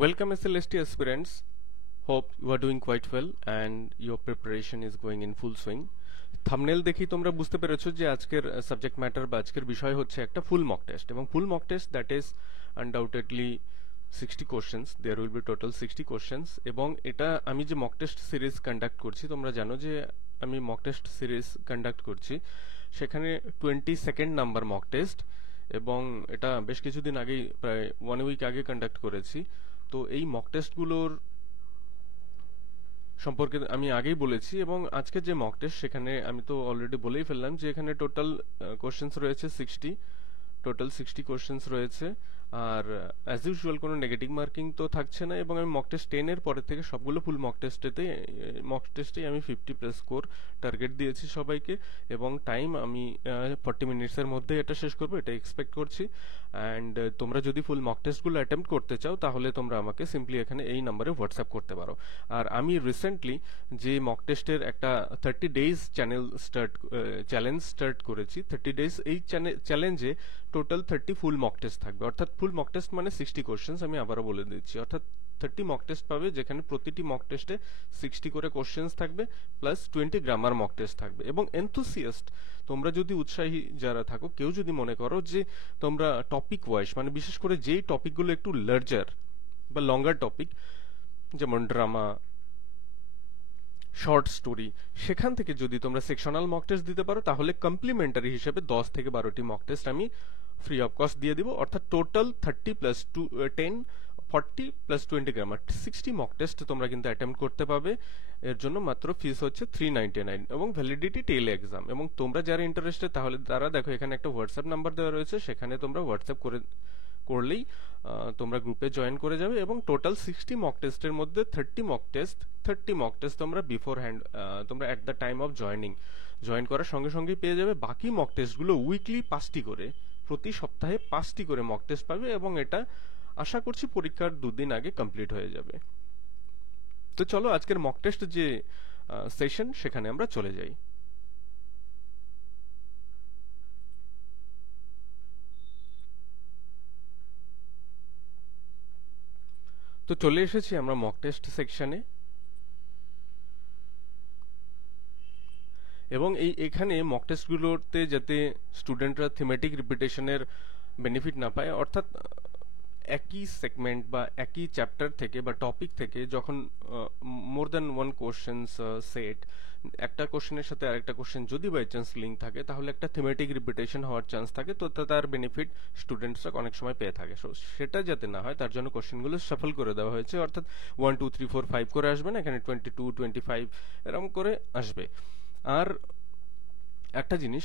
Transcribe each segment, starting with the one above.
Welcome SLST aspirants. Hope you are doing quite well and your preparation is going in full swing. Thumbnail দেখেই তোমরা বুঝতে পেরেছো যে আজকের সাবজেক্ট ম্যাটার বা আজকের বিষয় হচ্ছে একটা ফুল মক টেস্ট এবং full mock test that is undoubtedly 60 questions there will be total 60 questions এবং এটা আমি যে মক টেস্ট সিরিজ কন্ডাক্ট করছি তোমরা জানো যে আমি মক টেস্ট সিরিজ কন্ডাক্ট করছি সেখানে 22nd নাম্বার মক টেস্ট এবং এটা বেশ কিছুদিন আগেই প্রায় 1 উইক আগে কন্ডাক্ট করেছি তো এই মক টেস্টগুলোর সম্পর্কে আমি আগেই বলেছি এবং আজকে যে মক টেস্ট সেখানে আমি তো অলরেডি বলেই ফেললাম যে এখানে টোটাল কোশ্চেন্স রয়েছে 60 কোশ্চেন্স রয়েছে আর অ্যাজ ইউজুয়াল কোনো নেগেটিভ মার্কিং তো থাকছে না এবং আমি মক টেস্ট 10 এর পরে থেকে সবগুলো ফুল মক টেস্টেই আমি 50+ স্কোর টার্গেট দিয়েছি সবাইকে এবং টাইম আমি 40 মিনিটসের মধ্যে এটা শেষ করবো এটা এক্সপেক্ট করছি অ্যান্ড তোমরা যদি ফুল মক টেস্টগুলো অ্যাটেম্প্ট করতে চাও তাহলে তোমরা আমাকে সিম্পলি এখানে এই নাম্বারে হোয়াটসঅ্যাপ করতে পারো আর আমি রিসেন্টলি যে মক টেস্টের একটা 30 ডেজ চ্যালেঞ্জ স্টার্ট করেছি 30 ডেজ এই চ্যালেঞ্জে টোটাল 30 ফুল মক টেস্ট থাকবে অর্থাৎ ফুল মক টেস্ট মানে 60 কোশ্চেন্স আমি আবারও বলে দিচ্ছি অর্থাৎ 30 মক টেস্ট পাবে যেখানে প্রতিটি মক টেস্টে 60 করে কোশ্চেন্স থাকবে প্লাস 20 গ্রামার মক টেস্ট থাকবে এবং এনথুসিয়াস্ট তোমরা যদি উৎসাহী যারা থাকো কেউ যদি মনে করো যে তোমরা টপিক ওয়াইজ মানে বিশেষ করে যেই টপিকগুলো একটু লার্জার বা লঙ্গার টপিক যেমন ড্রামা শর্ট স্টোরি সেখান থেকে যদি তোমরা সেকশনাল মক টেস্ট দিতে পারো তাহলে কমপ্লিমেন্টারি হিসেবে 10 থেকে 12টি মক টেস্ট আমি ফ্রি অফ কস্ট দিয়ে দিব অর্থাৎ total 30 plus 10 40 plus 20 grammar 60 mock test তোমরা কিন্তু অ্যাটেম্প্ট করতে পাবে এর জন্য মাত্র ফিস হচ্ছে 399 এবং ভ্যালিডিটি টেল এক্সাম এবং তোমরা যারা ইন্টারেস্টেড তাহলে তারা দেখো এখানে একটা হোয়াটসঅ্যাপ নাম্বার দেওয়া রয়েছে সেখানে তোমরা হোয়াটসঅ্যাপ করলেই তোমরা গ্রুপে জয়েন করে যাবে এবং টোটাল 60 মক টেস্টের মধ্যে 30 মক টেস্ট তোমরা বিফোর হ্যান্ড তোমরা at the time of join করার সঙ্গে সঙ্গেই পেয়ে যাবে বাকি মক টেস্টগুলো উইকলি 5টি করে প্রতি সপ্তাহে 5টি করে মক টেস্ট পাবে এবং এটা আশা করছি পরীক্ষার দুদিন আগে কমপ্লিট হয়ে যাবে তো চলো আজকের মক টেস্ট যে সেশন সেখানে আমরা চলে যাই তো চলে এসেছি আমরা মক টেস্ট সেকশনে এবং এখানে মক টেস্টগুলোতে যাতে স্টুডেন্টরা থিমেটিক রিপিটেশনের বেনিফিট না পায় অর্থাৎ একই সেগমেন্ট বা একই চ্যাপ্টার থেকে বা টপিক থেকে যখন more than one questions set একটা কোশ্চেনের সাথে আরেকটা কোশ্চেন যদি বাই চান্স লিঙ্ক থাকে তাহলে একটা থিমেটিক রিপিটেশন হওয়ার চান্স থাকে তো তার বেনিফিট স্টুডেন্টসরা অনেক সময় পেয়ে থাকে সেটা যাতে না হয় তার জন্য কোশ্চেনগুলো শাফল করে দেওয়া হয়েছে অর্থাৎ 1 2 3 4 5 করে আসবে না এখানে 22 25 এরকম করে আসবে আর একটা জিনিস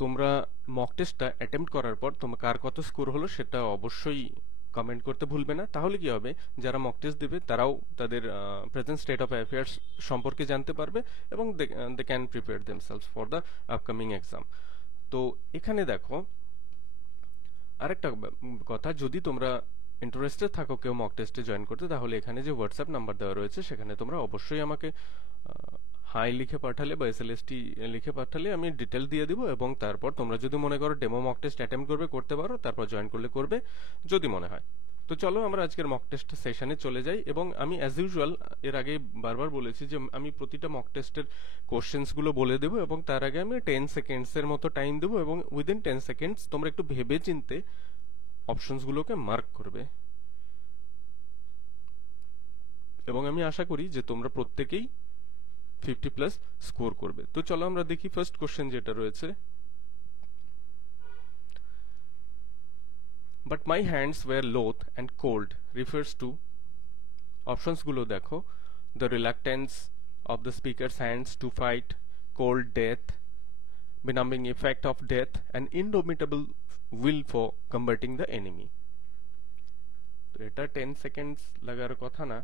তোমরা মক টেস্টটা অ্যাটেম্প্ট করার পর তোমার কার কত স্কোর হলো সেটা অবশ্যই কমেন্ট করতে ভুলবে না তাহলে কি হবে যারা মক টেস্ট দেবে তারাও তাদের প্রেজেন্ট স্টেট অফ অ্যাফেয়ার্স সম্পর্কে জানতে পারবে এবং they can prepare themselves for the upcoming exam তো এখানে দেখো আরেকটা কথা যদি তোমরা ইন্টারেস্টেড থাকো কেউ মক টেস্টে জয়েন করতে তাহলে এখানে যে হোয়াটসঅ্যাপ নাম্বার দেওয়া রয়েছে সেখানে তোমরা অবশ্যই আমাকে হাই লিখে পাঠালে বা এসএলএসটি লিখে পাঠালে আমি ডিটেল দিয়ে দিব এবং তারপর তোমরা যদি মনে করো ডেমো মক টেস্ট অ্যাটেম্প্ট করতে পারো তারপর জয়েন করবে যদি মনে হয় তো চলো আমরা আজকের মক টেস্ট সেশনে চলে যাই এবং আমি অ্যাজ ইউজুয়াল এর আগে বারবার বলেছি যে আমি প্রতিটা মক টেস্টের কোশ্চেন্সগুলো বলে দেবো এবং তার আগে আমি 10 সেকেন্ডসের মতো টাইম দেবো এবং উইদিন 10 সেকেন্ডস তোমরা একটু ভেবে চিনতে অপশনসগুলোকে মার্ক করবে এবং আমি আশা করি যে তোমরা প্রত্যেকেই 50+ স্কোর করবে তো চলো আমরা দেখি ফার্স্ট কোশ্চেন যেটা রয়েছে but my hands were loath and cold refers to options গুলো দেখো the reluctance of the speaker's hands to fight cold death benumbing effect of death and indomitable will for converting the enemy তো এটা 10 seconds লাগার কথা না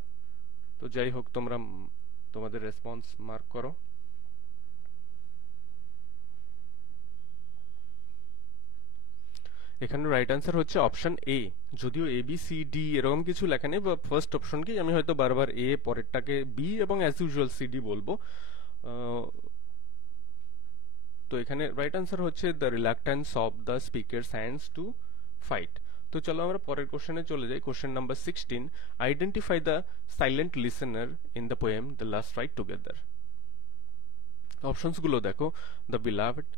তো যাই হোক তোমরা তোমাদের রেসপন্স মার্ক করো এখানে রাইট আনসার হচ্ছে অপশন এ যদিও এ বি সি ডি এরকম কিছু লেখা নেই বা ফার্স্ট অপশনকেই আমি হয়তো বারবার এ পরেরটাকে বি এবং অ্যাজ ইউজুয়াল সি ডি বলবো তো এখানে রাইট আনসার হচ্ছে the reluctance of the speaker's hands to fight তো চলো আমরা পরের কোশ্চেনে চলে যাই। Question number 16, identify the silent listener in the poem the last right together. Options গুলো দেখো, the beloved,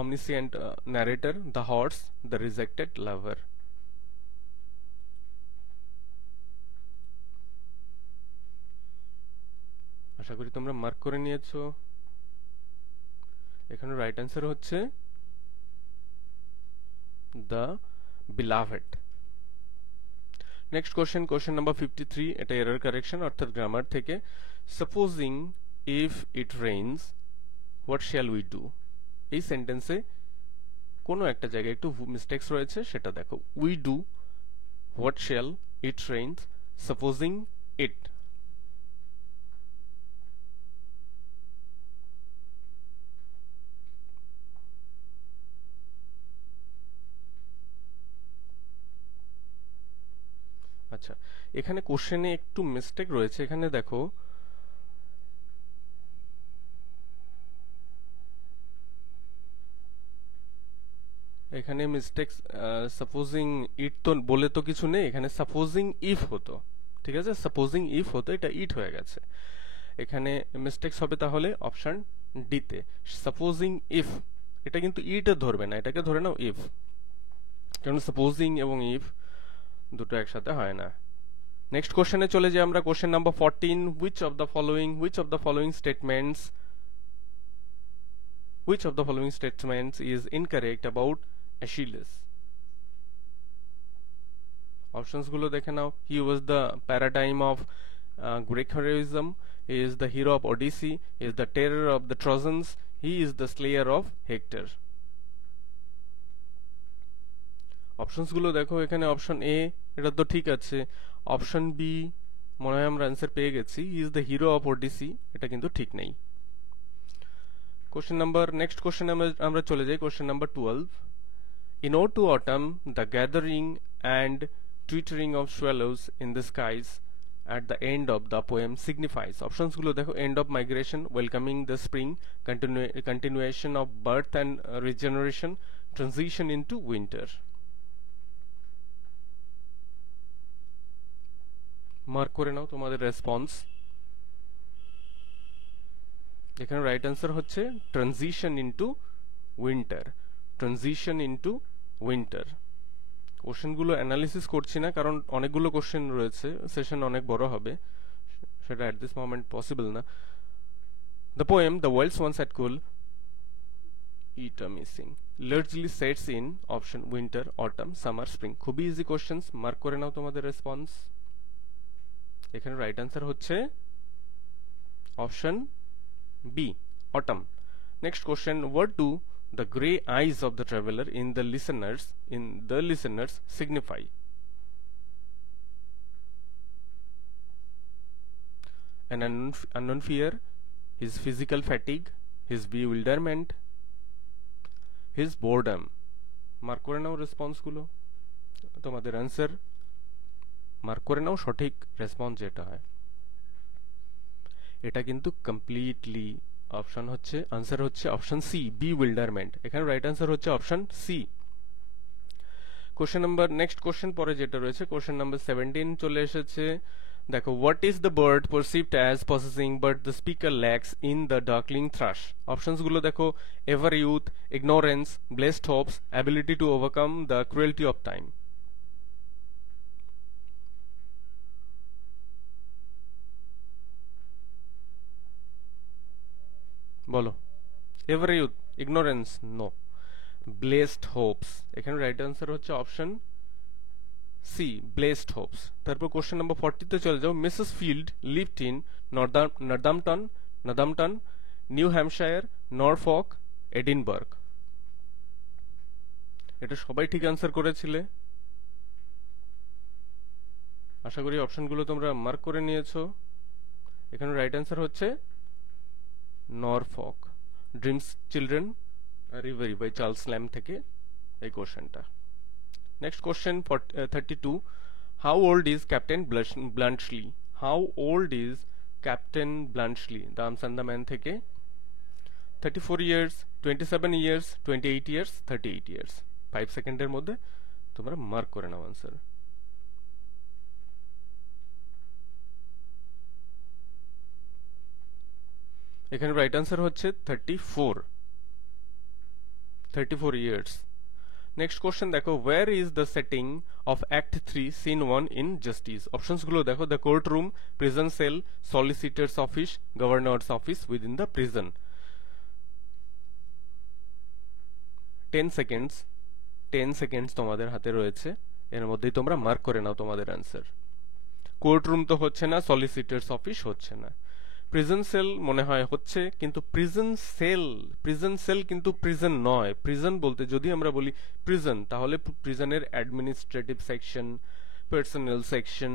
omniscient narrator, the horse, the rejected lover. আশা করি তোমরা মার্ক করে নিয়েছো। এখানে রাইট অ্যান্সার হচ্ছে the beloved. Next question, question number 53, এটা error correction অর্থাৎ গ্রামার থেকে। Supposing if it rains what shall we do, এই সেন্টেন্সে কোনো একটা জায়গায় একটু মিস্টেক্স রয়েছে, সেটা দেখো। We do, what shall, it rains, supposing it. আচ্ছা, এখানে কোশ্চেনে একটু মিস্টেক রয়েছে। এখানে দেখো, এখানে মিস্টেক, সাপোজিং ইট তো বলে তো কিছু নেই, এখানে সাপোজিং ইফ হতো, ঠিক আছে, সাপোজিং ইফ হতো, এটা ইট হয়ে গেছে। এখানে মিস্টেক্স হবে তাহলে অপশন ডিতে, সাপোজিং ইফ। এটা কিন্তু ইট ধরবে না, এটাকে ধরে নাও ইফ, কারণ সাপোজিং এবং ইফ দুটো একসাথে হয় না। নেক্সট কোশ্চেনে চলে যাই আমরা। Question number 14, which of the following statements is incorrect about Achilles? Options গুলো দেখে নাও। he was the paradigm of Greek heroism, he is the hero of Odyssey, he is the terror of the Trojans, he is the slayer of Hector. Options গুলো দেখো, এখানে option A এটা তো ঠিক আছে, option B মনে হয় আমরা অ্যান্সার পেয়ে গেছি, he is the hero of Odyssey, এটা কিন্তু ঠিক নেই। নেক্সট কোশ্চেন আমরা চলে যাই। Question number 12, in ode to autumn the gathering and twittering of swallows in the skies at the end of the poem signifies. Options গুলো দেখো, end of migration, welcoming the spring, continuation of birth and regeneration, transition into winter. Mark করে নাও তোমাদের response. এখানে right answer হচ্ছে transition into winter, transition into winter. কোশ্চেনগুলো analysis করছি না, কারণ অনেকগুলো কোশ্চেন রয়েছে, সেশন অনেক বড় হবে, সেটা অ্যাট দিস মোমেন্ট পসিবল না। The poem the world's once at cool, ইটা missing, largely sets in option winter, autumn, summer, spring. খুবই ইজি কোশ্চেন্স, মার্ক করে নাও তোমাদের রেসপন্স। এখানে রাইট অ্যান্সার হচ্ছে option B, autumn. Next question, what do the grey eyes of the traveler in the listeners signify? An unknown fear, his physical fatigue, his bewilderment, his boredom. Mark করে নাও response গুলো, তোমাদের answer mark করে নাও। সঠিক response যেটা হয় এটা কিন্তু completely option হচ্ছে, আনসার হচ্ছে অপশন সি, বিউইল্ডারমেন্ট। এখানে রাইট আনসার হচ্ছে option C. Question number, next question পরে যেটা রয়েছে, কোশ্চেন নাম্বার 17 চলে এসেছে। দেখো, what is the bird perceived as possessing but the speaker lacks in the darkling thrush? Options গুলো দেখো, ever youth, ignorance, blessed hopes, ability to overcome the cruelty of time. বলো, ever youth, ignorance, no, blessed hopes. এখানে right answer হচ্ছে option C, blessed hopes. তারপর question number 40 তে চলে যাও। Mrs Field lived in Northampton, New Hampshire, Norfolk, Edinburgh. এটা সবাই ঠিক আনসার করেছিলে, আশা করি অপশনগুলো তোমরা মার্ক করে নিয়েছো। এখানে রাইট আনসার হচ্ছে Norfolk. Dreams children reverie by Charles Lamb থেকে এই কোশ্চেনটা। Next question 32, how old is Captain Bluntschli? How old is Captain Bluntschli the arms and the man থেকে? 34 ইয়ার্স, 27 ইয়ার্স, 28 ইয়ার্স, 38 ইয়ার্স। 5 সেকেন্ডের মধ্যে তোমরা মার্ক করে নাও আনসার। এখানে রাইট আনসার হচ্ছে 34 ইয়ার্স। নেক্সট কোশ্চেন দেখো, where is the setting of act 3 scene 1 in Justice? অপশনসগুলো দেখো, the court room, prison cell, solicitors office, governors office within the prison. 10 seconds তোমাদের হাতে রয়েছে, এর মধ্যেই তোমরা মার্ক করে নাও তোমাদের অ্যান্সার। কোর্ট রুম তো হচ্ছে না, সলিসিটার্স অফিস হচ্ছে না, প্রিজন সেল মনে হয় হচ্ছে, কিন্তু প্রিজন সেল কিন্তু প্রিজন নয়। প্রিজন বলতে যদি আমরা বলি প্রিজন, তাহলে প্রিজনের অ্যাডমিনিস্ট্রেটিভ সেকশন, পার্সোনাল সেকশন,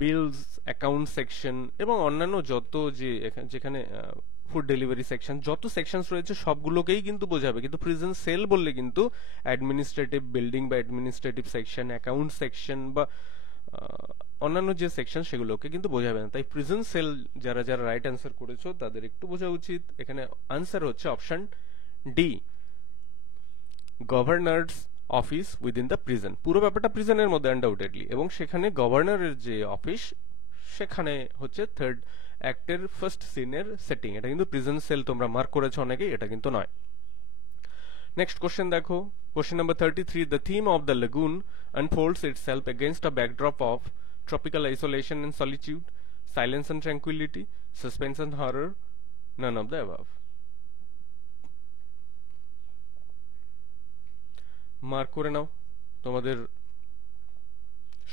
বিলস অ্যাকাউন্ট সেকশন এবং অন্যান্য যত যেখানে ফুড ডেলিভারি সেকশন, যত সেকশনস রয়েছে সবগুলোকেই কিন্তু বোঝাবে। কিন্তু প্রিজন সেল বললে কিন্তু অ্যাডমিনিস্ট্রেটিভ বিল্ডিং বা অ্যাডমিনিস্ট্রেটিভ সেকশন, অ্যাকাউন্ট সেকশন বা অন্যান্য যে সেকশন সেগুলোকে কিন্তু বোঝাবে না। তাই প্রিজন সেল যারা যারা রাইট অ্যান্সার করেছো তাদের একটু বোঝা উচিত। এখানে আনসার হচ্ছে option D, governors office within the prison. পুরো ব্যাপারটা প্রিজনের মধ্যে আনডাউটেডলি, এবং সেখানে গভর্নরের যে অফিস সেখানে হচ্ছে থার্ড অ্যাক্টের ফার্স্ট সিনের সেটিং। এটা কিন্তু প্রিজন সেল তোমরা মার্ক করেছো অনেকেই, এটা কিন্তু নয়। নেক্সট কোশ্চেন দেখো, question number 33, the theme of the lagoon unfolds itself against a backdrop of tropical isolation and solitude, silence and tranquility, suspense and horror, none of the above. Mark করে নাও তোমাদের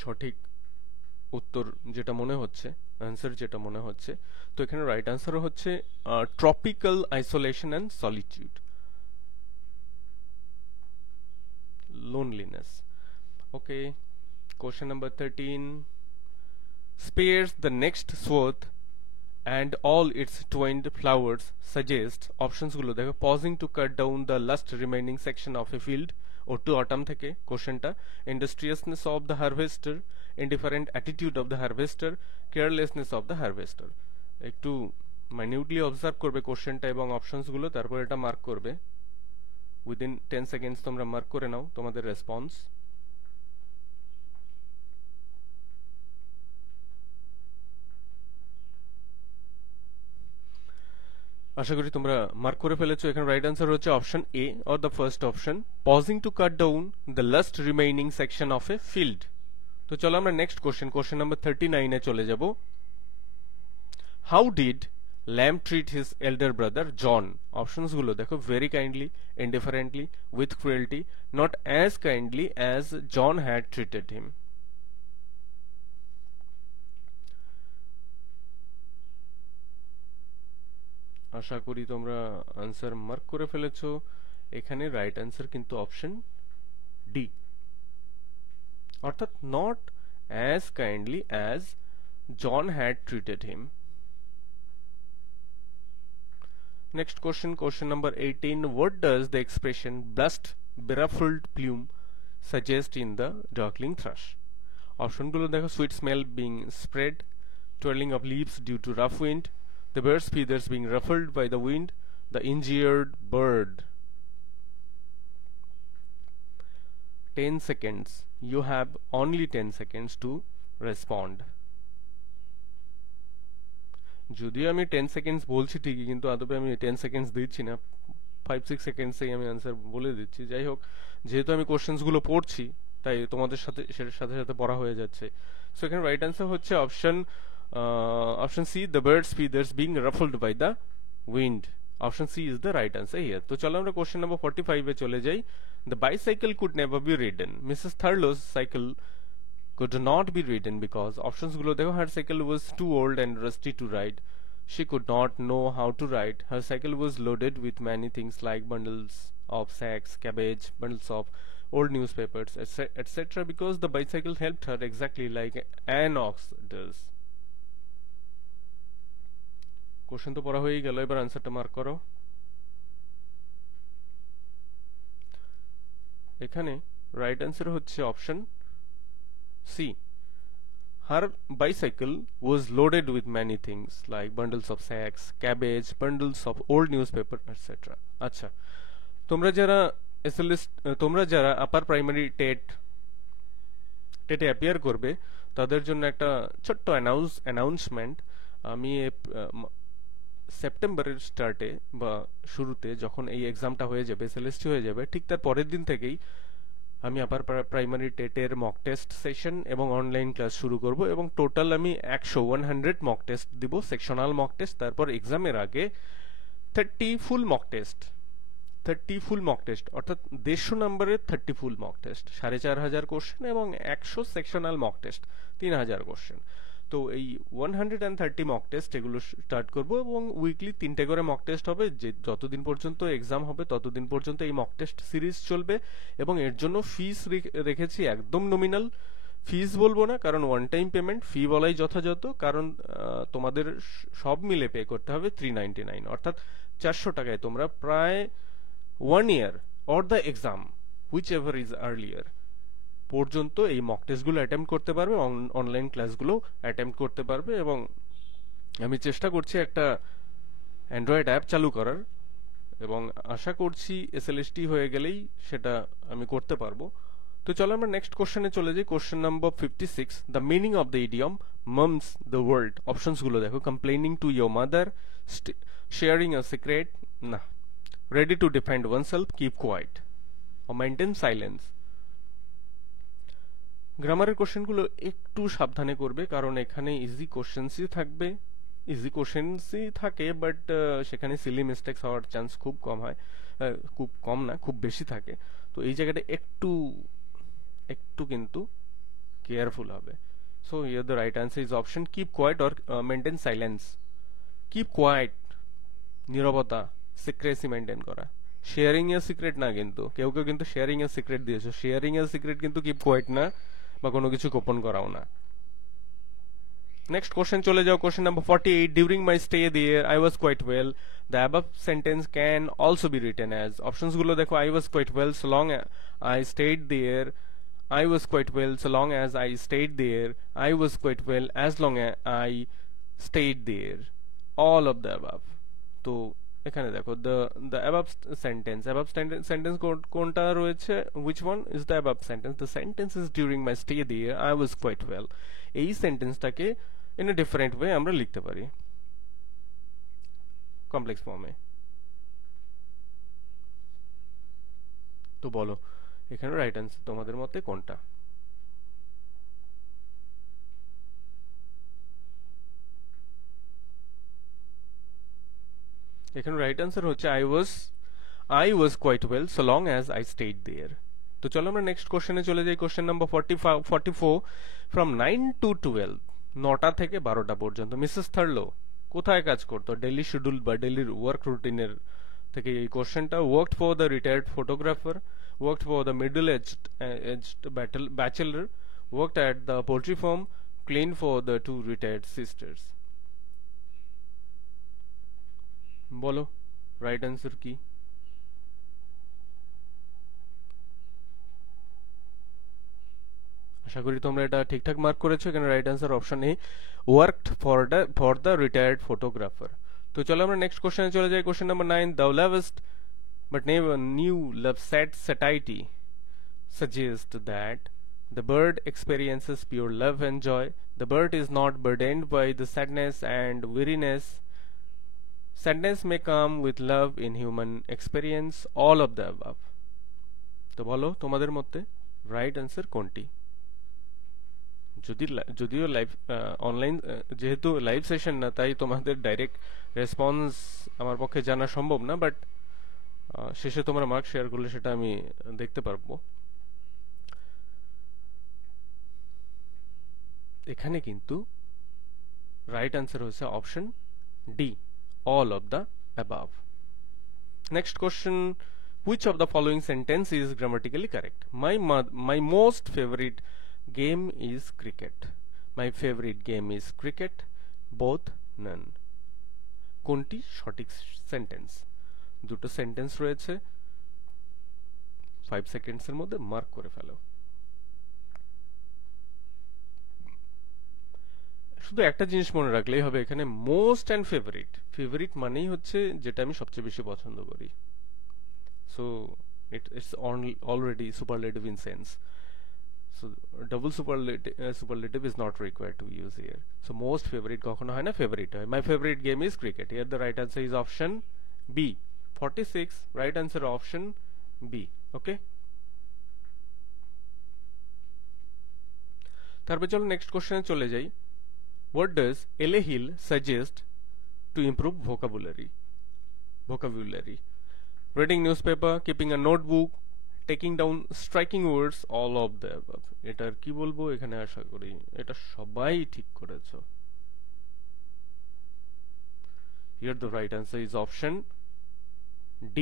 সঠিক উত্তর যেটা মনে হচ্ছে, অ্যান্সার যেটা মনে হচ্ছে। তো এখানে রাইট অ্যান্সার হচ্ছে tropical isolation and solitude, loneliness. Okay, question number 13, spares the next swath and all its twined flowers suggests, options গুলো দেখো, pausing to cut down the last remaining section of a field or to autumn থেকে কোশ্চেনটা, industriousness of the harvester, indifferent attitude of the harvester, carelessness of the harvester। একটু minutely observe করবে কোশ্চেনটা এবং options গুলো, তারপর এটা মার্ক করবে। উইদিন 10 সেকেন্ডস তোমরা মার্ক করে নাও তোমাদের রেসপন্স। আশা করি তোমরা মার্ক করে ফেলেছো। এখানে রাইট অ্যান্সার হচ্ছে option A, or the first option, posing to cut down the last remaining section of a field. তো চলো আমরা নেক্সট কোশ্চেন নাম্বার 39 চলে যাব। How did Lamb treat his elder brother John? Options গুলো দেখো, very kindly, indifferently, with cruelty, not as kindly as John had treated him. আশা করি তোমরা আনসার মার্ক করে ফেলেছো। এখানে রাইট আনসার কিন্তু অপশন ডি, অর্থাৎ not as kindly as John had treated him. Next question number 18, what does the expression blessed beruffled plume suggest in the darkling thrush? Option গুলো দেখো, sweet smell being spread, twirling of leaves due to rough wind, the bird's feathers being ruffled by the wind, the injured bird. 10 seconds, you have only 10 seconds to respond. যদিও আমি 10 seconds বলছি ঠিকই, কিন্তু আদপে আমি 10 seconds দিচ্ছি না, 5-6 সেকেন্ডসেই আমি answer বলে দিচ্ছি। যাই হোক, যেহেতু আমি কোশ্চেন্স গুলো পড়ছি তাই তোমাদের সাথে সেটার সাথে সাথে পড়া হয়ে যাচ্ছে। সো এখানে রাইট আনসার হচ্ছে option C, the birds feathers being ruffled by the wind. Option C is the right answer here. তো চলো আমরা কোশ্চেন নাম্বার 45 চলে যাই। The bicycle could never be ridden, Mrs Thurlow's cycle could not be ridden because, options গুলো দেখো, her cycle was too old and rusty to ride, she could not know how to ride, her cycle was loaded with many things like bundles of sacks, cabbage, bundles of old newspapers, etc., because the bicycle helped her exactly like an ox does. Question তো পড়া হয়ে গেল, এবার আনসারটা mark করো। এখানে right answer হচ্ছে option C. Her bicycle was loaded with many things like bundles of sacks, cabbage, bundles of old newspaper, etc. আচ্ছা, তোমরা যারা এসএলএস তোমরা যারা আপার প্রাইমারি টেটে অ্যাপিয়ার করবে তাদের জন্য একটা ছোট্ট অ্যানাউন্সমেন্ট। আমি সেপ্টেম্বরের স্টার্টে বা শুরুতে যখন এই এক্সামটা হয়ে যাবে, এসএলএসটি হয়ে যাবে, ঠিক তার পরের দিন থেকেই আমি আপার প্রাইমারি টেটের মক টেস্ট সেশন এবং অনলাইন ক্লাস শুরু করব এবং টোটাল আমি 100 মক টেস্ট দিব, সেকশনাল মক টেস্ট। তারপর এক্সামের আগে 30 ফুল মক টেস্ট অর্থাৎ 150 নম্বরের 30 ফুল মক টেস্ট, 4500 কোশ্চেন এবং 100 সেকশনাল মক টেস্ট, 3000 কোশ্চেন। তো এই 130 মক টেস্ট এগুলো স্টার্ট করব এবং উইকলি 3টে করে মক টেস্ট হবে, যে যতদিন পর্যন্ত এক্সাম হবে ততদিন পর্যন্ত এই মক টেস্ট সিরিজ চলবে। এবং এর জন্য ফিস রেখেছি একদম নমিনাল, ফিস বলবো না, কারণ ওয়ান টাইম পেমেন্ট, ফি বলাই যথাযথ, কারণ তোমাদের সব মিলে পে করতে হবে 399, অর্থাৎ 400 টাকায় তোমরা প্রায় 1 year or the exam whichever is earlier পর্যন্ত এই মক টেস্টগুলো অ্যাটেম্প্ট করতে পারবে, অনলাইন ক্লাসগুলো অ্যাটেম্প্ট করতে পারবে। এবং আমি চেষ্টা করছি একটা অ্যান্ড্রয়েড অ্যাপ চালু করার, এবং আশা করছি এসএলএসটি হয়ে গেলেই সেটা আমি করতে পারবো। তো চলো আমরা নেক্সট কোশ্চেনে চলে যাই। Question number 56, the meaning of the idiom mum's the world. অপশনসগুলো দেখো, complaining to your mother, sharing a secret, না, ready to defend oneself, keep quiet, or maintain silence। গ্রামারের কোশ্চেনগুলো একটু সাবধানে করবে, কারণ এখানে ইজি কোশ্চেন্সই থাকে, বাট সেখানে সিলি মিস্টেক্স হওয়ার চান্স খুব কম হয়, খুব কম না, খুব বেশি থাকে। তো এই জায়গাটা একটু কিন্তু কেয়ারফুল হবে। So here the right answer is option keep quiet or maintain silence. Keep quiet নীরবতা, সিক্রেসি মেনটেন করা। শেয়ারিং এর সিক্রেট না, কিন্তু কেউ কেউ কিন্তু শেয়ারিং এর সিক্রেট দিয়েছো, শেয়ারিং এর সিক্রেট কিন্তু কিপ কোয়াইট না, বা কোনো কিছু গোপন করাও না। নেক্সট কোশ্চেন চলে যাও, question number 48, during my stay there I was quite well, the above sentence can also be written as. Options গুলো দেখো, I was quite well so long I stayed there, I was quite well so long as I stayed there, I was quite well as long as I stayed there, all of the above। তো এখানে দেখো the above sentence কোনটা রয়েছে, which one is the above sentence? The sentence is during my stay there I was quite well। এই সেন্টেন্সটাকে in a different way আমরা লিখতে পারি complex ফর্মে। তো বলো এখানে রাইট অ্যান্সার তোমাদের মতে কোনটা? এখানে রাইট অ্যান্সার হচ্ছে I was quite well so long as I stayed there। তো চলো আমরা নেক্সট কোশ্চেনে চলে যাই। কোশ্চেন নাম্বার 44, ফ্রম 9 to 12, 9টা থেকে 12টা পর্যন্ত মিসেস থার্লো কোথায় কাজ করতো? ডেইলি শিডিউল বা ডেইলির ওয়ার্ক রুটিনের থেকে এই কোশ্চেনটা। Worked for the retired photographer, worked for the middle-aged bachelor, worked at the poultry farm, cleaned for the 2 retired sisters। বলো রাইট অ্যান্সার কি? আশা করি তোমরা এটা ঠিকঠাক মার্ক করেছো। এখানে right answer option A, worked for the retired photographer. তো চলো আমরা নেক্সট কোশ্চেনে চলে যাই। Question number 9, thou lovest but never knew love sad satiety suggests that the bird experiences pure love and joy, the bird is not burdened by the sadness and weariness, sadness may come with love in human experience, all of the above। তো বলো তোমাদের মতে right answer কোনটি? যদিও live online, যেহেতু live session না, তাই তোমাদের ডাইরেক্ট রেসপন্স আমার পক্ষে জানা সম্ভব না, বাট শেষে তোমরা মার্ক শেয়ার করলে সেটা আমি দেখতে পারবো। এখানে কিন্তু রাইট অ্যান্সার হচ্ছে option D, all of the above. Next question, which of the following sentence is grammatically correct? My most favorite game is cricket, my favorite game is cricket, both none। কোনটি সঠিক sentence? দুটো sentence রয়েছে, 5 সেকেন্ডসের মধ্যে mark করে ফেলো। শুধু একটা জিনিস মনে রাখলেই হবে, এখানে মোস্ট অ্যান্ড ফেভারিট মানেই হচ্ছে যেটা আমি সবচেয়ে বেশি পছন্দ করি। So It's already superlative in sense. So double superlative is not required to use here. So most favorite কখনো হয় না favorite হয়. My favorite game is cricket. Here the right answer is option B. 46 right answer option B. Okay. তারপর চলো next কোশ্চেনে চলে যাই. What does L.A. Hill suggest to improve vocabulary? Reading newspaper, keeping a notebook, taking down striking words, all of the above. এটার কি বলবো এখানে আশা করি এটা সবাই ঠিক করেছো. Here the right answer is option D.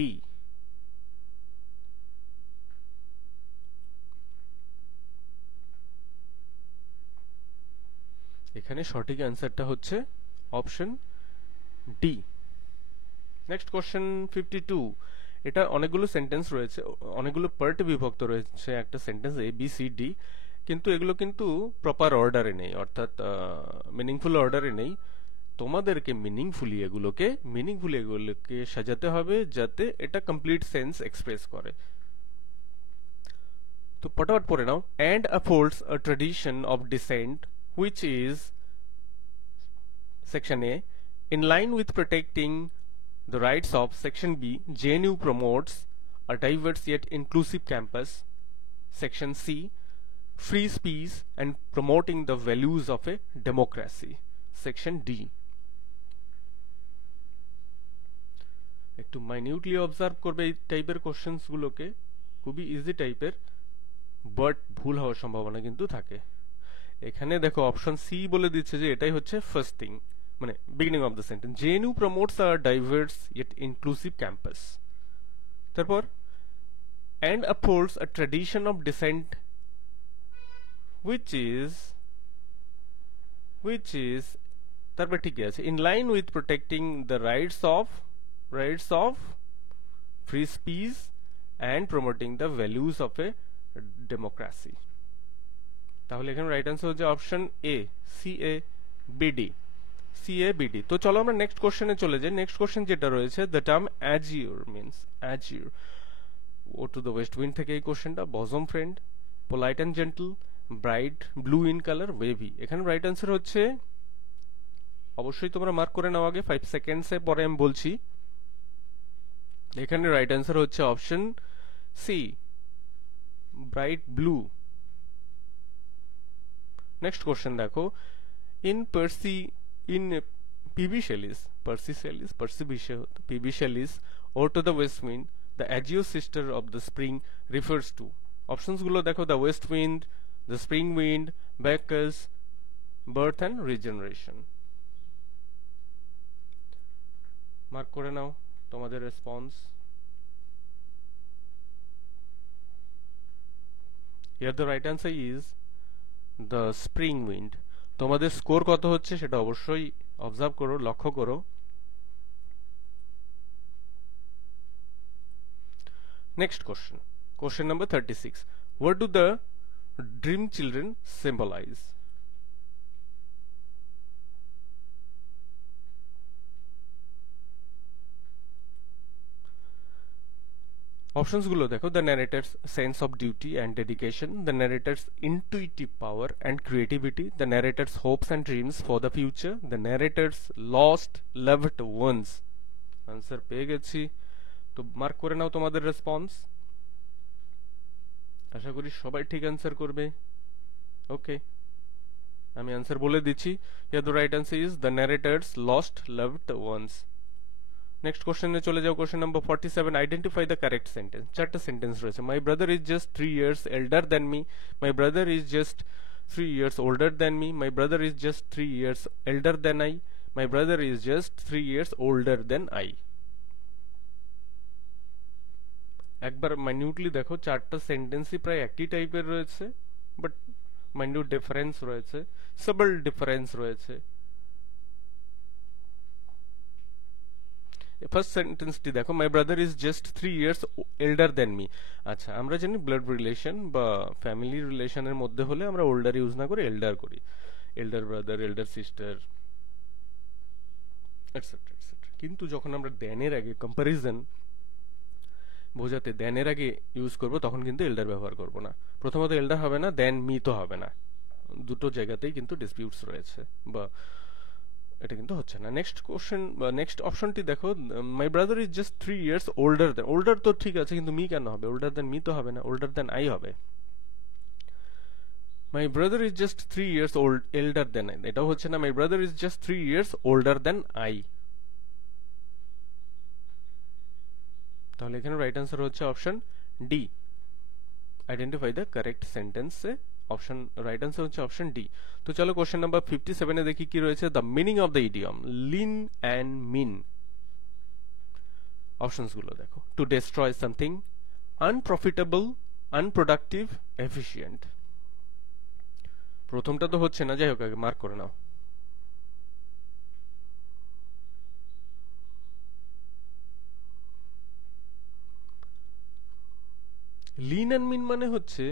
এখানে সঠিক অ্যান্সারটা হচ্ছে অপশন ডি. Next question 52. এটা অনেকগুলো সেন্টেন্স রয়েছে, অনেকগুলো পার্টে বিভক্ত রয়েছে একটা sentence A B C D, কিন্তু এগুলো কিন্তু প্রপার অর্ডারে নেই, অর্থাৎ মিনিংফুল অর্ডারে নেই. তোমাদেরকে মিনিংফুলি এগুলোকে সাজাতে হবে যাতে এটা কমপ্লিট সেন্স এক্সপ্রেস করে. তো পটাপট পড়ে নাও. And upholds a tradition of dissent which is section A in line with protecting the rights of section B. JNU promotes a diverse yet inclusive campus. Section C, free speech and promoting the values of a democracy. Section D. একটু minutely observe করবে এই টাইপের questions গুলোকে, খুবই easy টাইপের, but ভুল হওয়ার সম্ভাবনা কিন্তু থাকে. এখানে দেখো অপশন সি বলে দিচ্ছে যে এটাই হচ্ছে ফার্স্ট থিং, মানে beginning of the sentence. JNU promotes a diverse yet inclusive campus. তারপর and upholds a tradition of dissent which is তারপর ঠিকই আছে, in line with protecting the rights of free speech and promoting the values of a democracy. তাহলে এখানে right answer হচ্ছে option এ, CA BD. তো চলো আমরা নেক্সট কোশ্চেনে চলে যাই. নেক্সট কোশ্চেন যেটা রয়েছে, the term azure means azure. Ode to the west wind থেকে এই কোশ্চেনটা. Bosom friend, polite and gentle, bright blue in colour, wavy. এখানে রাইট আনসার হচ্ছে, অবশ্যই তোমরা মার্ক করে নাও আগে, 5 সেকেন্ডসে পরে আমি বলছি. এখানে রাইট আনসার হচ্ছে option C, bright blue. Next question দেখো. In PB Shelley's, PB Shelley's or to the west wind, the Agio sister of the spring refers to. Options গুলো দেখো, the west wind, the spring wind, Bacchus, birth and regeneration. Mark করে নাও তোমাদের response. Here the right answer is the spring wind. তোমাদের score কত হচ্ছে সেটা অবশ্যই অবজার্ভ করো, লক্ষ্য করো. Next question number 36. What do the dream children symbolize? Options গুলো দেখো, the narrator's sense of duty and dedication, the narrator's intuitive power and creativity, the narrator's hopes and dreams for the future, the narrator's lost loved ones. Answer পেয়ে গেছি, তো mark করে নাও তোমাদের response. আশা করি সবাই ঠিক অ্যান্সার করবে. ওকে, আমি অ্যান্সার বলে দিচ্ছি. Here the right answer is the narrator's lost loved ones. Next কোশ্চেনে চলে যাও. Question number 47. Identify the correct sentence. চারটা সেন্টেন্স রয়েছে. My brother is just 3 years elder than me, my brother is just 3 years older than me, my brother is just 3 years elder than I, my brother is just 3 years older than I. একবার minutely দেখো, চারটা সেন্টেন্সই প্রায় একই টাইপের রয়েছে, but minute difference রয়েছে, সাবল difference রয়েছে. First সেন্টেন্সটি দেখো, মাই brother is just 3 years এল্ডার than me. আচ্ছা, আমরা জানি ব্লাড রিলেশন বা ফ্যামিলি রিলেশনের মধ্যে হলে আমরা ওল্ডার ইউজ না করে এল্ডার করি, elder brother, elder sister, etcetera etcetera. কিন্তু যখন আমরা দেনের আগে কম্পারিজন বোঝাতে দেন এর আগে ইউজ করব তখন কিন্তু এল্ডার ব্যবহার করব না। প্রথমত এল্ডার হবে না, দেন মি তো হবে না, দুটো জায়গাতেই কিন্তু ডিসপিউটস রয়েছে, বা এটা কিন্তু হচ্ছে না। নেক্সট কোশ্চেন বা নেক্সট অপশনটি দেখো, মাই brother is just 3 years older then. Older তো ঠিক আছে, কিন্তু মি কেন হবে? ওল্ডার দেন মি তো হবে না, ওল্ডার দেন আই হবে। My brother is just 3 years old elder than I, এটাও হচ্ছে না। My brother is just 3 years older than I. তাহলে এখানে রাইট আনসার হচ্ছে option D, identify the correct sentence. Option right answer হচ্ছে option D. তো চলো কোশ্চেন নাম্বার 57-এ দেখি কি রয়েছে। The meaning of the idiom lean and mean. Options গুলো দেখো, to destroy something, unprofitable, unproductive, efficient. প্রথমটা তো হচ্ছে না, যাই হোক আগে মার্ক করে নাও। লিন অ্যান্ড মিন মানে হচ্ছে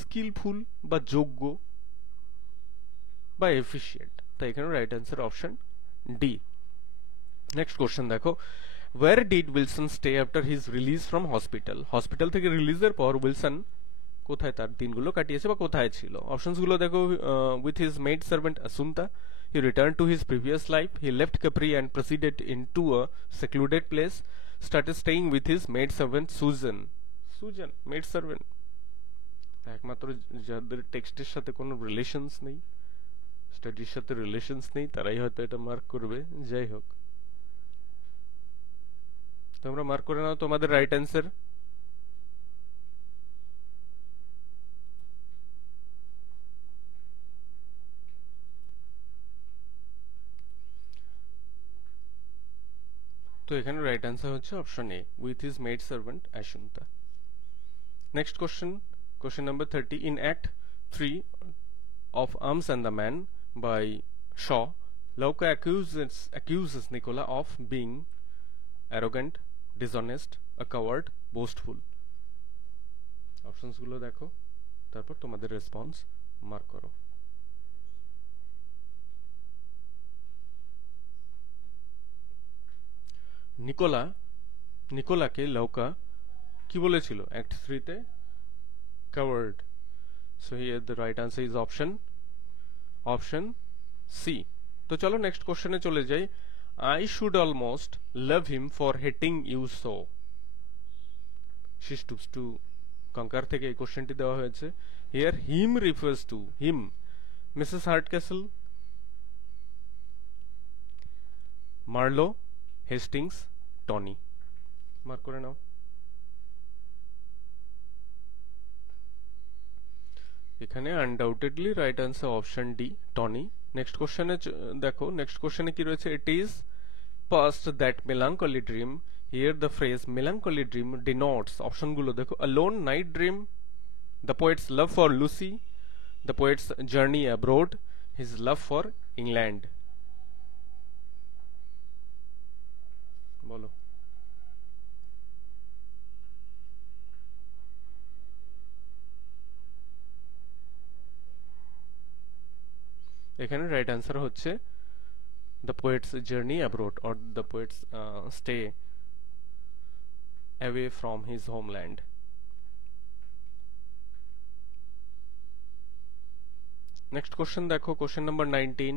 স্কিলফুল বা যোগ্য বা এফিশিয়েন্ট, তাই এখানে right answer option D. Next question দেখো, where did Wilson stay after his release from hospital. Hospital থেকে রিলিজের পর উইলসন কোথায় তার দিনগুলো কাটিয়েছে বা কোথায় ছিল? অপশনস গুলো দেখো, with his maid servant Assunta, he returned to his previous life, he left Capri and proceeded into a secluded place, started staying with his maid servant Susan. Susan maid servant, একমাত্র যাদের টেক্সটের সাথে কোনো relations নেই, স্টাডির সাথে relations নেই, তারাই হয়তো এটা মার্ক করবে। যাই হোক, তোমরা মার্ক করে নাও তোমাদের রাইট অ্যান্সার। তো এখানে রাইট অ্যান্সার হচ্ছে option A, with his maid servant আশুন্তা। Next question, question number 30। In act 3 of Arms and the Man by Shaw, Lauka accuses Nicola of being arrogant, dishonest, a coward, boastful. Options গুলো দেখো, তারপর তোমাদের response mark করো। নিকোলাকে Louka কি বলেছিল act 3-তে? Coward. So here the right answer is option C. তো চলো নেক্সট কোশ্চেনে চলে যাই। I should almost love him for hating you so. She stoops to conquer থেকে এই কোশ্চেনটি দেওয়া হয়েছে। Here him refers to him, Mrs Hardcastle, Marlow, Hastings, Tony. Mark করে নাও। এখানে undoubtedly right answer option D, Tony. Next কোশ্চেনে দেখো, নেক্সট কোশ্চেনে কি রয়েছে। It is past that melancholy dream. Here the phrase melancholy dream denotes, অপশনগুলো দেখো, a lone night dream, the poet's love for Lucy, the poet's journey abroad, his love for England. বলো। এখানে right answer হচ্ছে the poet's journey abroad, or the poet's stay away from his homeland. Next question দেখো, question number 19.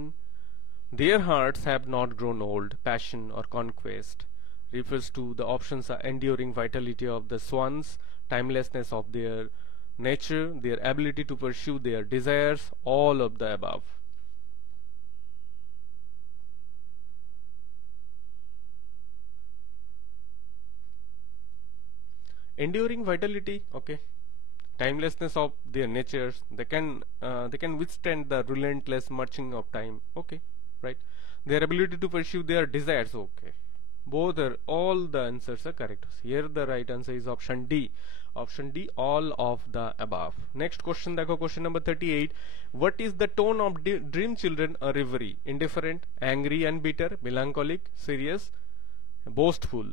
Their hearts have not grown old. Passion or conquest refers to, the options are enduring vitality of the swans, timelessness of their nature, their ability to pursue their desires, all of the above. Enduring vitality, okay. Timelessness of their natures, they can withstand the relentless marching of time, okay, right. Their ability to pursue their desires, okay. Both are, all the answers are correct. Here the right answer is option D, option D, all of the above. Next question দেখো, question number 38. What is the tone of dream children a reverie? Indifferent, angry and bitter, melancholic, serious, boastful.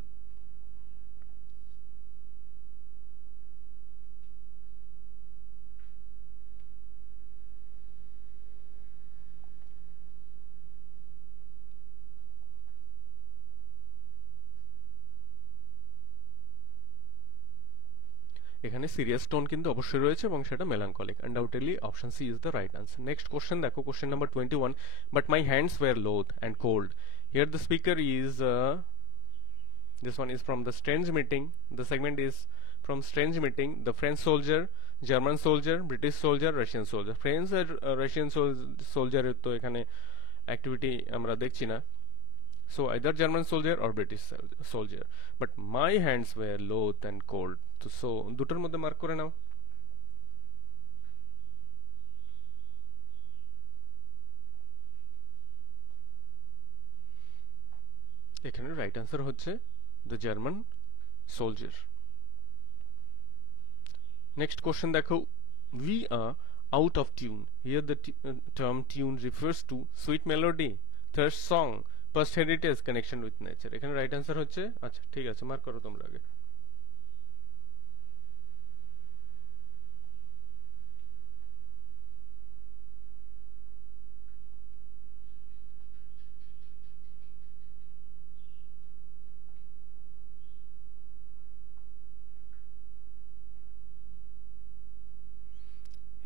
এখানে serious tone কিন্তু অবশ্যই রয়েছে এবং সেটা melancholic. Undoubtedly option C is the right answer. Next question দেখো, question number 21, but my hands were loath and cold. Here the speaker is this one is from the Strange Meeting. The segment is from Strange Meeting. The French soldier, German soldier, British soldier, Russian soldier. French R Russian soldier এর তো এখানে activity আমরা দেখছি না, so either German soldier or British soldier. But my hands were loath and cold. So দুটোর মধ্যে mark করে নাও। এখানে রাইট আনসার হচ্ছে the German soldier. Next question দেখো, we are out of tune. Here the term tune refers to sweet melody, thirst song, past heritage, connection with nature. এখানে right answer হচ্ছে, আচ্ছা ঠিক আছে, মার্ক করো তোমরা আগে।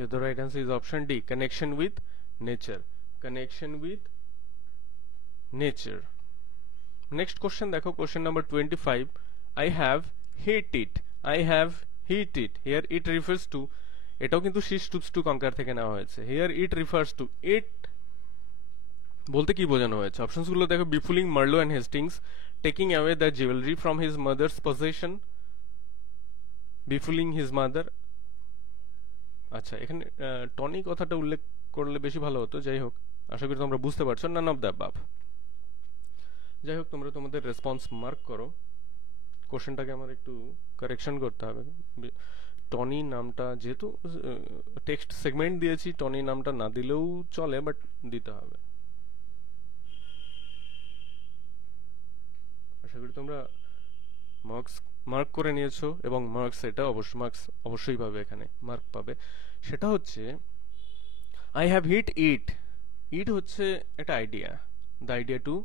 Here the right answer is option D, connection with nature. Connection with nature. Next question দেখো, question number 25. I have hate it. I have hate it. Here it refers to, এটাও কিন্তু she stoops to conquer থেকে নেওয়া হয়েছে। Here it refers to, it বলতে কি বোঝানো হয়েছে? অপশনস গুলো দেখো, befooling Marlow and Hastings, taking away the jewellery from his mother's possession, befooling his mother. আচ্ছা, এখানে টনি কথাটা উল্লেখ করলে বেশি ভালো হতো। যাই হোক, আশা করি তোমরা বুঝতে পারছো, নান অফ দ্য অ্যাবাভ। যাই হোক, তোমরা তোমাদের রেসপন্স মার্ক করো। কোশ্চেনটাকে আমার একটু কারেকশন করতে হবে। টনি নামটা যেহেতু টেক্সট সেগমেন্ট দিয়েছি, টনি নামটা না দিলেও চলে, বাট দিতে হবে। আশা করি তোমরা মার্ক করে নিয়েছো এবং মার্কস অবশ্যই পাবে, এখানে মার্ক পাবে। সেটা হচ্ছে আই হ্যাভ হিট ইট। ইট হচ্ছে একটা idea, the idea to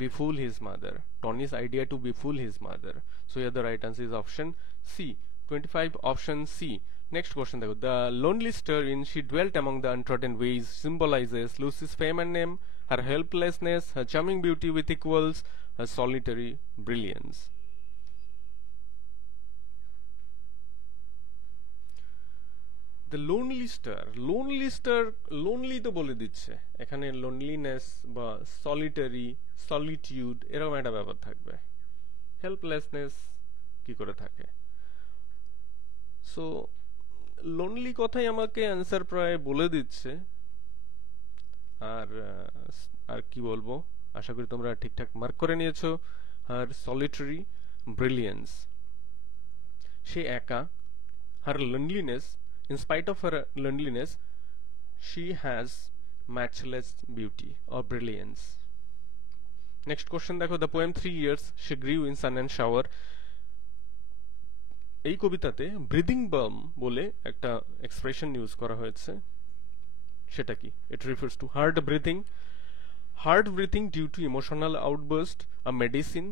befool his mother. Tony's idea to befool his mother. So here the right answer is option C. 25 option C. Next question দেখো, the lonely star in she dwelt among the untrodden ways symbolizes Lucy's fame and name, her helplessness, her charming beauty with equals, her solitary brilliance. The lonely star, lonely তো বলে দিচ্ছে, এখানে loneliness বা solitary, solitude এরকম একটা ব্যাপার থাকবে। helplessness কি করে থাকে? সো লোনলি কথাই আমাকে অ্যান্সার প্রায় বলে দিচ্ছে। আর কি বলবো, আশা করি তোমরা ঠিকঠাক মার্ক করে নিয়েছো। আর সলিটারি ব্রিলিয়েন্স, সে একা। হার loneliness, in spite of her loneliness, she has matchless beauty or brilliance. Next question দেখো, the poem 3 years she grew in sun and shower. এই কবিতাতে ব্রিদিং বাম বলে একটা এক্সপ্রেশন ইউজ করা হয়েছে, সেটা কি? It refers to hard breathing due to emotional outburst, a medicine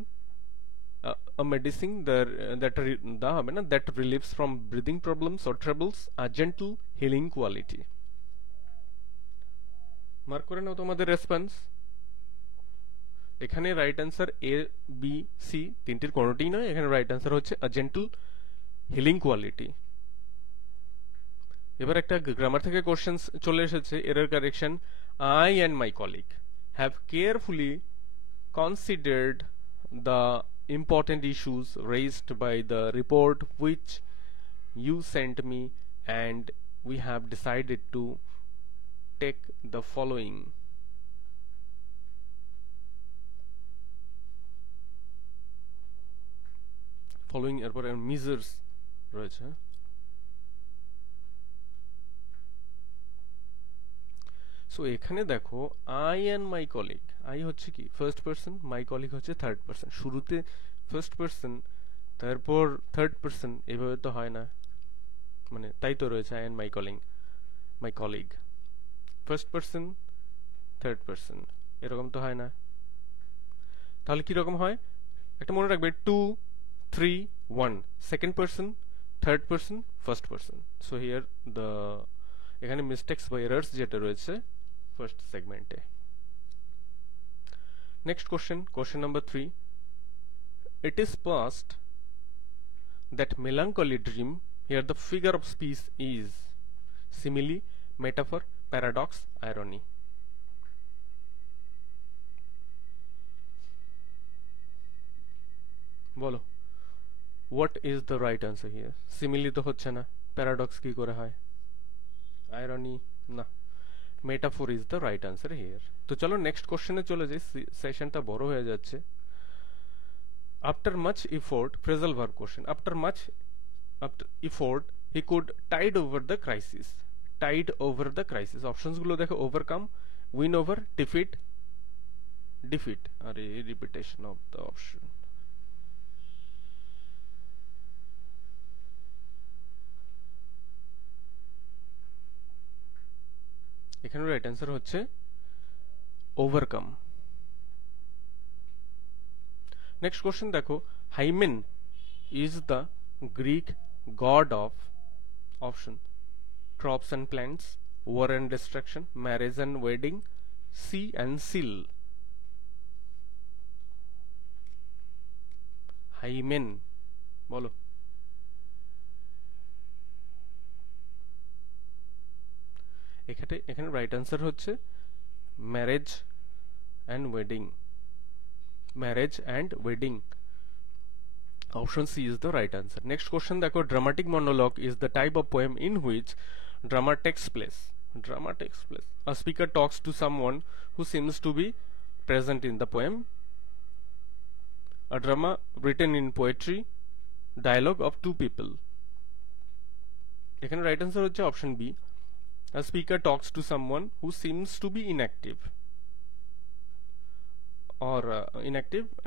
that relieves from breathing problems or troubles, a gentle healing quality. Mark করে নাও তোমাদের রেসপন্স। এখানে right answer A B C তিনটির কোনোটিই নয়, এখানে রাইট আনসার হচ্ছে a gentle healing quality. এবার একটা গ্রামার থেকে কোশ্চেন চলে এসেছে, error correction. I and my colleague have carefully considered the important issues raised by the report which you sent me, and we have decided to take the following. এরপরে measures রয়েছে। So এখানে দেখো, I and my colleague, I হচ্ছে কি first person, my colleague হচ্ছে third person. শুরুতে first person, তারপর third person, এভাবে তো হয় না, মানে তাই তো রয়েছে I and my colleague, first person third person, এরকম তো হয় না। তাহলে কিরকম হয় একটা মনে রাখবে, 2 3 1, second person third person, first person. So here the এখানে মিস্টেক্স বা এরার্স যেটা রয়েছে ফার্স্ট সেগমেন্টে। Next question number 3, it is past that melancholy dream, here the figure of speech is simile, metaphor, paradox, irony. বলো, what is the right answer here? simile তো হচ্ছে না, paradox কি করে হয়, irony না, metaphor is the right answer here. তো চলো নেক্সট কোশ্চেনে চলে যাই, সেশনটা বড় হয়ে যাচ্ছে। after much effort, phrasal verb question, after effort he could tide over the crisis. tide over the crisis, options গুলো দেখো, overcome, win over, defeat আরে repetition of the option। এখানে রাইট অ্যান্সার হচ্ছে ওভারকাম। নেক্সট কোশ্চেন দেখো, hymen is the Greek god of option crops and plants, war and destruction, marriage and wedding, sea and seal. Hymen বলো। এখানে right answer হচ্ছে marriage and wedding, marriage and wedding, option C is the right answer. Next question দেখো, dramatic monologue is the type of poem in which drama takes place. A speaker talks to someone who seems to be present in the poem. A drama written in poetry, dialogue of two people. এখানে right answer হচ্ছে option B, a speaker talks to someone who seems to be inactive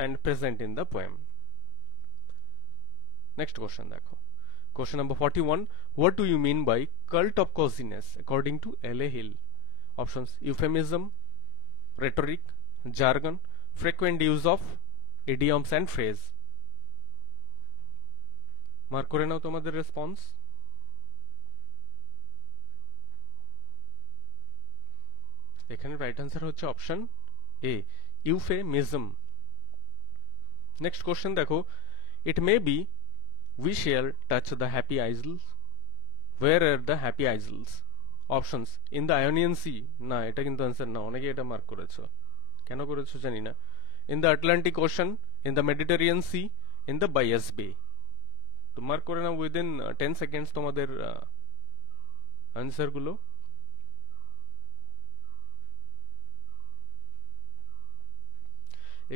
and present in the poem. Next question দেখো, question number 41, what do you mean by cult of coziness according to L.A. Hill? Options, euphemism, rhetoric, jargon, frequent use of idioms and phrase. Mark করে নাও তোমাদের response. এখানে right answer হচ্ছে option A, euphemism. Next question দেখো, it may be we shall touch the happy isles. Where are the happy isles? Options, in the Ionian Sea, না এটা কিন্তু answer না, অনেকে এটা মার্ক করেছো, কেন করেছো জানি না। in the Atlantic Ocean, in the Mediterranean Sea, in the Bias Bay. তো মার্ক করে নাও উইদিন 10 সেকেন্ডস তোমাদের আনসার গুলো।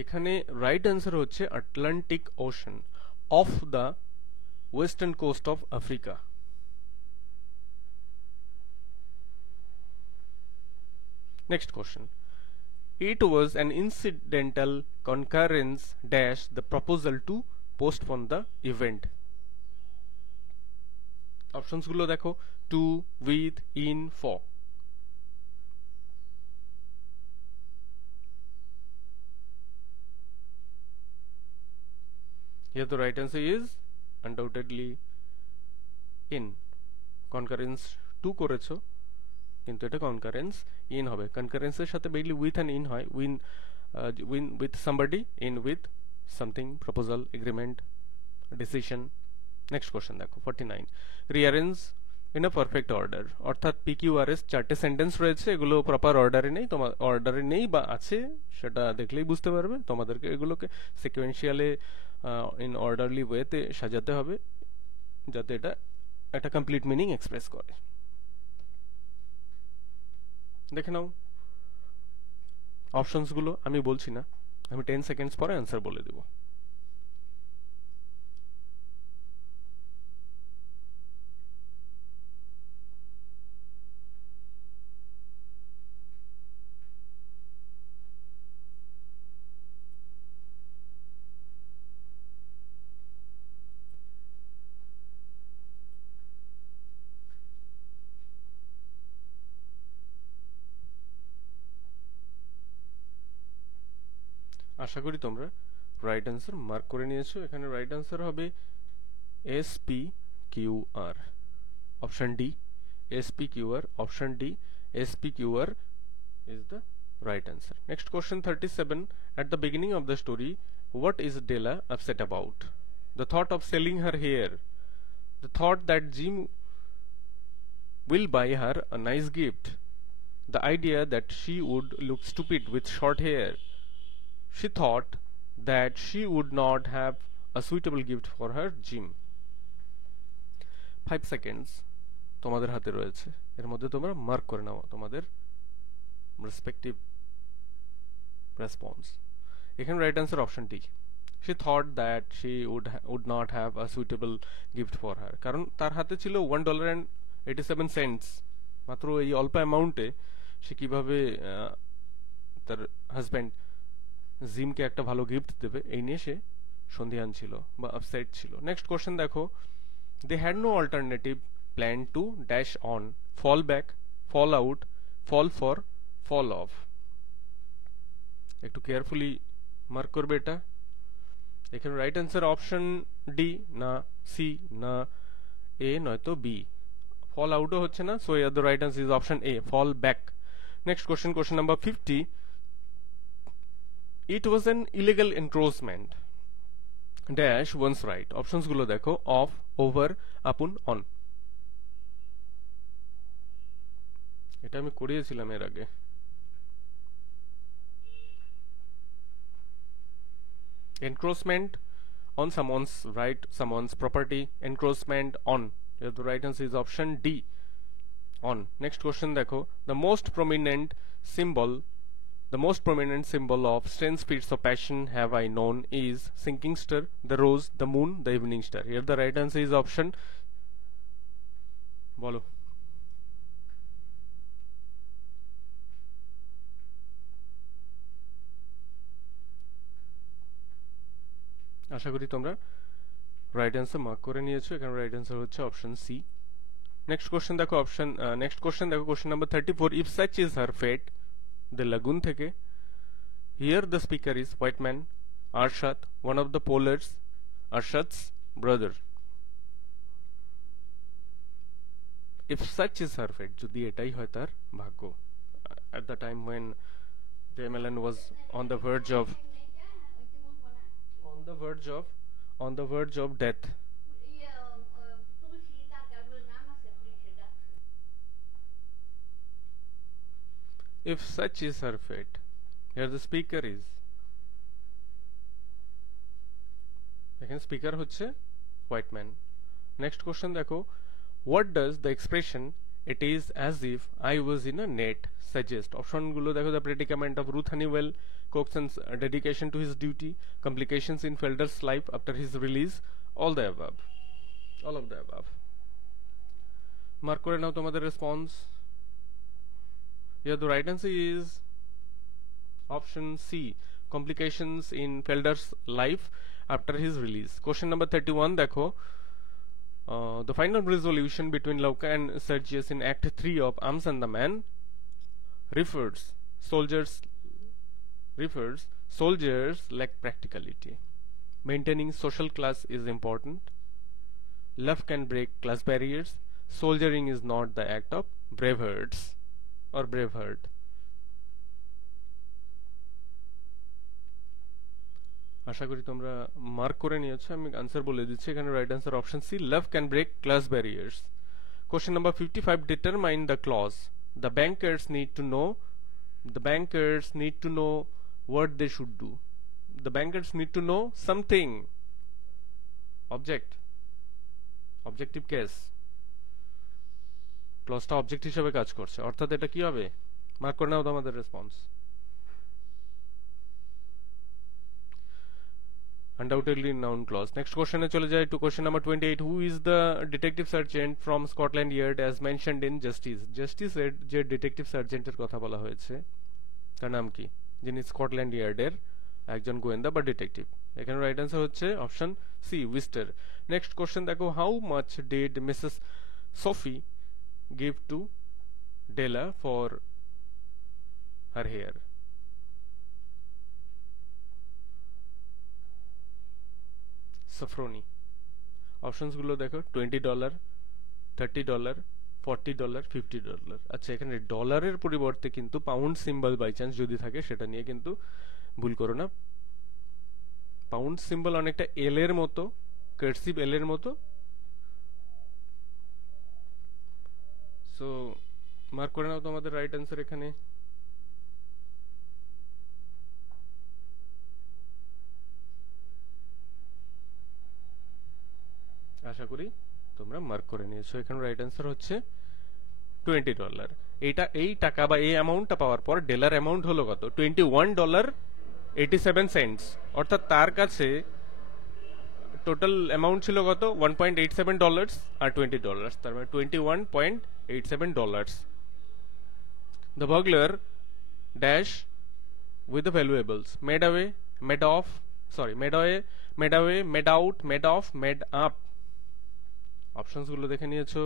এখানে রাইট আনসার হচ্ছে Atlantic ocean of the western coast of Africa. Next question, it was an incidental concurrence dash the proposal to postpone the event. Options গুলো দেখো, to, with, in, for. Here the right answer is undoubtedly in. concurrence to করেছো কিন্তু এটা concurrence in হবে, concurrence এর সাথে বেইলি with and in হয়, win with somebody, in with something, proposal, agreement, decision. Next question দেখো 49, rearrange in a perfect order, অর্থাৎ PQRS চারটে সেন্টেন্স রয়েছে, এগুলো প্রপার অর্ডারে নেই, তোমার অর্ডারে নেই বা আছে সেটা দেখলেই বুঝতে পারবে, তোমাদেরকে এগুলোকে সিকোয়েন্সিয়ালে ইন অর্ডারলি ওয়েতে সাজাতে হবে যাতে এটা একটা কমপ্লিট মিনিং এক্সপ্রেস করে। দেখে নাও অপশনস গুলো, আমি বলছি না, আমি 10 সেকেন্ডস পরে অ্যান্সার বলে দেব। আশা করি তোমরা রাইট অ্যান্সার মার্ক করে নিয়েছো। এখানে রাইট অ্যান্সার হবে SP SPQR. Option D, SPQR. Option D, SPQR is the right answer. Next question 37. At the beginning of the story, what is Della upset about? The thought of selling her hair, the thought that Jim will buy her a nice gift, the idea that she would look stupid with short hair. She thought that she would not have a suitable gift for her Jim. 5 seconds তোমাদের হাতে রয়েছে, এর মধ্যে তোমরা mark করে নাও তোমাদের respective response. এখানে right answer option D. she thought that she would not have a suitable gift for her, কারণ তার হাতে ছিল $1.87, মাত্র এই অল্প অ্যামাউন্টে সে কিভাবে তার হাজব্যান্ড জিমকে একটা ভালো গিফট দেবে এই নিয়ে সে সন্দিহান ছিল বা আপসেট ছিল। নেক্সট কোশ্চেন দেখো, they had no alternative plan to dash on, fall back, fall out, fall for, fall off। একটু কেয়ারফুলি মার্ক করবে এটা। এখানে রাইট অ্যান্সার অপশন ডি, না সি, না এ, নয়তো বি। ফল আউটও হচ্ছে না, so the right answer is option A, fall back. Next question, question number 50, it was an illegal encroachment dash once right। Options গুলো দেখো, অফ, ওভার, আপন, on. এটা আমি করিয়েছিলাম এর আগে। encroachment on someone's right, someone's property, encroachment on, the right answer is option D, on। next question দেখো, the most prominent symbol of strange fits of passion have I known is sinking star, the rose, the moon, the evening star। here the right answer is option, বলো। আশা করি তোমরা right answer mark করে নিয়েছো। এখানে right answer হচ্ছে option C. Next question দেখো, question number 34, if such is her fate, the lagoon থেকে, here the speaker is white man, Arshad, one of the pollers, Arshad's brother। if such is her fate, যদি এটাই হয় তার ভাগ্য, at the time when Jaymalan was on the verge of death। if such is her fate, here the speaker is, এখানে speaker হচ্ছে white man. Next question দেখো, what does the expression it is as if I was in a net suggest? অপশনগুলো দেখো, the predicament of Ruth Honeywell, Coxon's dedication to his duty, complications in Felder's life after his release, all of the above। Mark করে নাও তোমাদের response. here the right answer is option C, complications in Felder's life after his release। question number 31 দেখো, the final resolution between Lauka and Sergius in Act 3 of Arms and the Man refers soldiers lack practicality, maintaining social class is important, love can break class barriers, soldiering is not the act of bravehearts or braveheart। আশা করি তোমরা mark করে নিয়েছো। আমি answer বলে দিচ্ছি, এখানে right answer option C, love can break class barriers. Question number 55, determine the clause, the bankers need to know what they should do, the bankers need to know something, objective case, ক্লজটা object হিসেবে কাজ করছে, অর্থাৎ এটা কি হবে? Mark করে নাও তোমাদের response. undoubtedly noun clause। next question চলে যায় to question number 28, who is the detective sergeant from Scotland Yard as mentioned in justice এর যে ডিটেকটিভ সার্জেন্টের কথা বলা হয়েছে তার নাম কি, যিনি স্কটল্যান্ড ইয়ার্ডের একজন গোয়েন্দা বা ডিটেকটিভ? এখানে রাইট অ্যান্সার হচ্ছে option C, wisteria. Next question দেখো, how much did Mrs Sophie give to Della for her hair? Sofroni। অপশনসগুলো দেখো, $20, $30, $40, $50। আচ্ছা, এখানে ডলারের পরিবর্তে কিন্তু পাউন্ড সিম্বল বাই চান্স যদি থাকে সেটা নিয়ে কিন্তু ভুল করো না। পাউন্ড সিম্বল অনেকটা এল এর মতো, কার্সিভ এল এর মতো। সো মার্ক করে নাও তোমাদের রাইট অ্যান্সার এখানে। আশা করি তোমরা মার্ক করে নিয়েছো। এখানে রাইট অ্যান্সার হচ্ছে $20। এই টাকা বা এই অ্যামাউন্টটা পাওয়ার পর ডলার অ্যামাউন্ট হলো কত? $21.87। অর্থাৎ তার কাছে টোটাল অ্যামাউন্ট ছিল কত? $1.87 আর $20, তার মানে $21.87। The burglar dash with the valuables made away, made off, sorry, made away, made away, made out, made off, made up। Options গুলো দেখে নিয়েছো,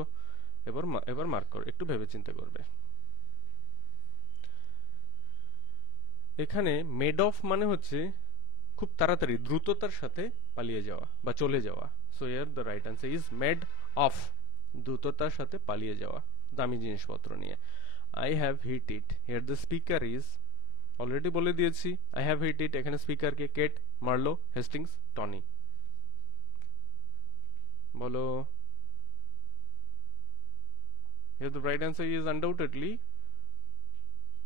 এবার মার্ক করো, একটু ভেবে চিন্তা করবে। এখানে মেড অফ মানে হচ্ছে খুব তাড়াতাড়ি দ্রুততার সাথে পালিয়ে যাওয়া বা চলে যাওয়া। So here the right answer is made off, দ্রুততার সাথে পালিয়ে যাওয়া দামি জিনিসপত্র নিয়ে। I have hit it, here the speaker is, already বলে দিয়েছি আই হ্যাভ হিট ইট, এখানে স্পিকারকে কেট, মার্লো, হেস্টিংস, টনি। বলো। Here the right answer is undoubtedly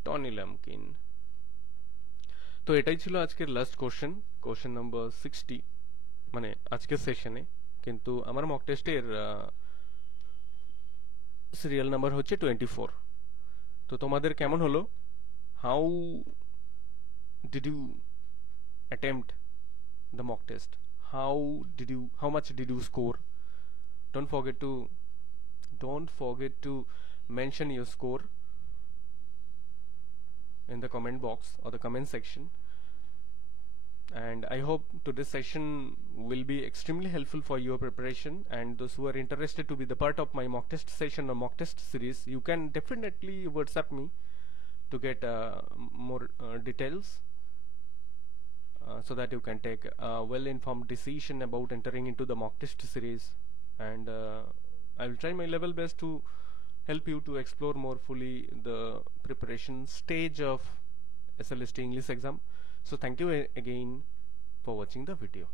Tony Lumpkin. তো এটাই ছিল আজকের লাস্ট কোশ্চেন নাম্বার 60, মানে আজকের সেশনে। কিন্তু আমার মক টেস্টের সিরিয়াল নাম্বার হচ্ছে 24। তো তোমাদের কেমন হলো? How did you attempt the mock test? How much did you score? Don't forget to mention your score in the comment box or the comment section. And I hope today's session will be extremely helpful for your preparation, and those who are interested to be the part of my mock test session or mock test series, you can definitely WhatsApp me to get more details, so that you can take a well-informed decision about entering into the mock test series. And I will try my level best to help you to explore more fully the preparation stage of SLST English exam. So thank you again for watching the video.